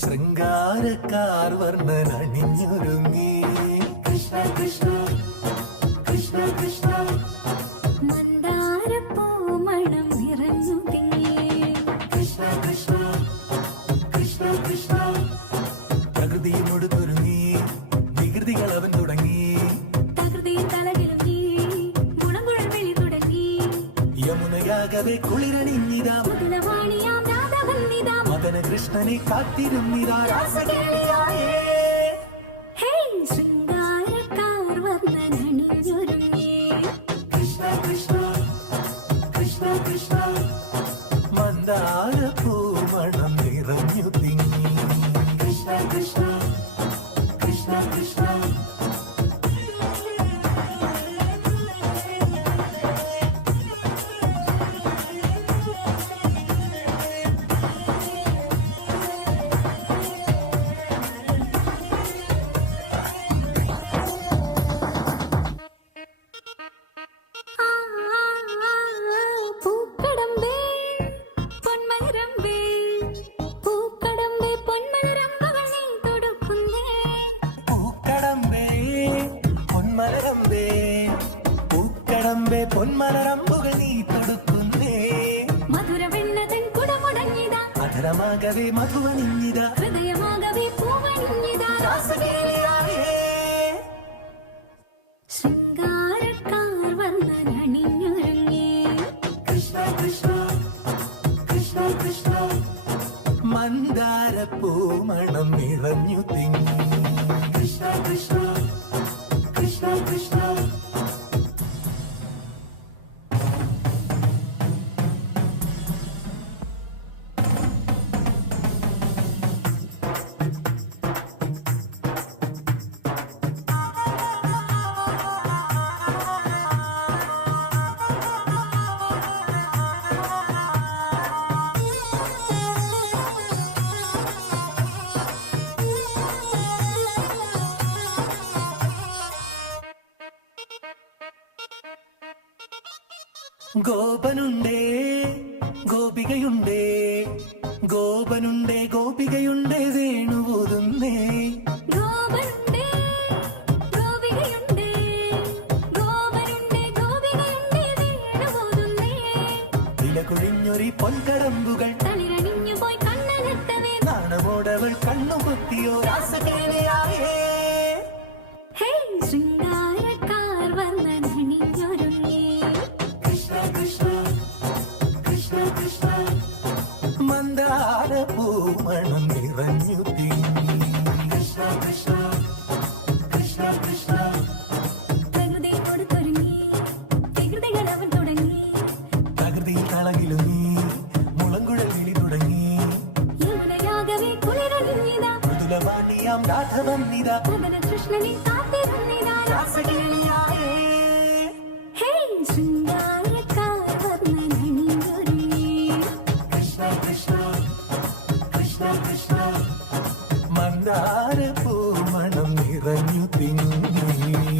ശൃംഗാരക്കാർ വർണനണിഞ്ഞൊരുങ്ങി. കൃഷ്ണ കൃഷ്ണ. യമുനയാകവെ കുളിരണിഞ്ഞിതാ മുതലവാണിയാം രാധവന്നിതാ മദന കൃഷ്ണനെ കാത്തിരുന്നിതാ. രാസകേളിയായേ മന്ദാര പൂമണം നിറഞ്ഞു തിങ്ങി. കൃഷ്ണ കൃഷ്ണ. പൊന്മലരമ്പുകൾ നീ തൊടുക്കുന്നേ. മധുരവെണ്ണതൻ കുടമുടങ്ങിതാ മധുരമാകവേ മധുവണിഞ്ഞിതാ. ഹൃദയമാകവേ പൂവണിഞ്ഞിതാ. രാസകേളിയായേ ശൃംഗാരക്കാർ വർണനണിഞ്ഞൊരുങ്ങി കൃഷ്ണ കൃഷ്ണ കൃഷ്ണ കൃഷ്ണ. മന്ദാര പൂമണം നിറഞ്ഞു തിങ്ങി. കൃഷ്ണ കൃഷ്ണ കൃഷ്ണ ഗോപനുണ്ടേ ഗോപികയുണ്ടേ ഗോപനുണ്ടേ ഗോപികയുണ്ടേ വേണുപോതുന്നേ കൊഴിഞ്ഞൊരി പൊൻകടമ്പുകൾ തളിരണിഞ്ഞു പോയി കണ്ണനത്തവേ നാണമോടവൾ കണ്ണുകൊത്തിയോ രാസകേളിയായേ മന്ദാര പൂമണം നിറഞ്ഞു തിങ്ങി കൃഷ്ണ കൃഷ്ണ കൃഷ്ണ കൃഷ്ണ പ്രകൃതിയോട് തുടങ്ങി വികൃതികൾ അവൻ തുടങ്ങി പ്രകൃതി തളകിലും നീ മുളങ്കുഴൽ വിളി തുടങ്ങി യമുനയാകവേ കുളിരണിഞ്ഞിതാ മൃദുലവാണിയാം രാധവന്നിത മദന കൃഷ്ണനെ കാത്തിരുന്നിതാ രാസകേളിയായേ. ഹേയ് ശൃംഗാരക്കാർ താരപ്പൂ മണം നിറഞ്ഞു തിങ്ങി